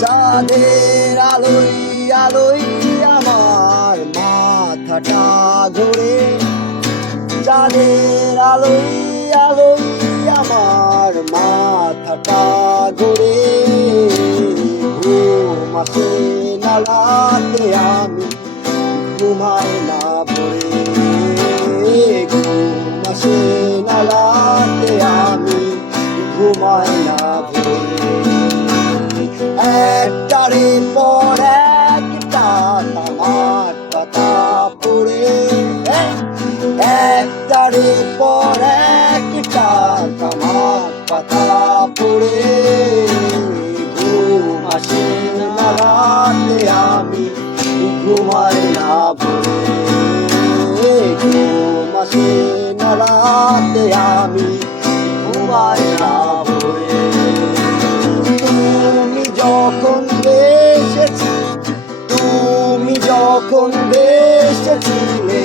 চাঁদের আলোয় আলোয় আমার মাথাটা ঘোরে, চাঁদের আলোয় আলোয় আমার মাথাটা ঘোরে। ঘুম আসে না রাতে, আমি ঘুমাই না ভোরে। ঘুম আসে না রাতে, আমি ঘুমাই না ভোরে। একটারে পর একটা তামার পাতা পড়ে, একটারে পর একটা তামার পাতা পড়ে। ঘুম আসে না রাতে, আমি ঘুমাই না ভোরে। ঘুম আসে না রাতে, আমি ঘুমাই না ভোরে। তুমি যখন বেসেছিলে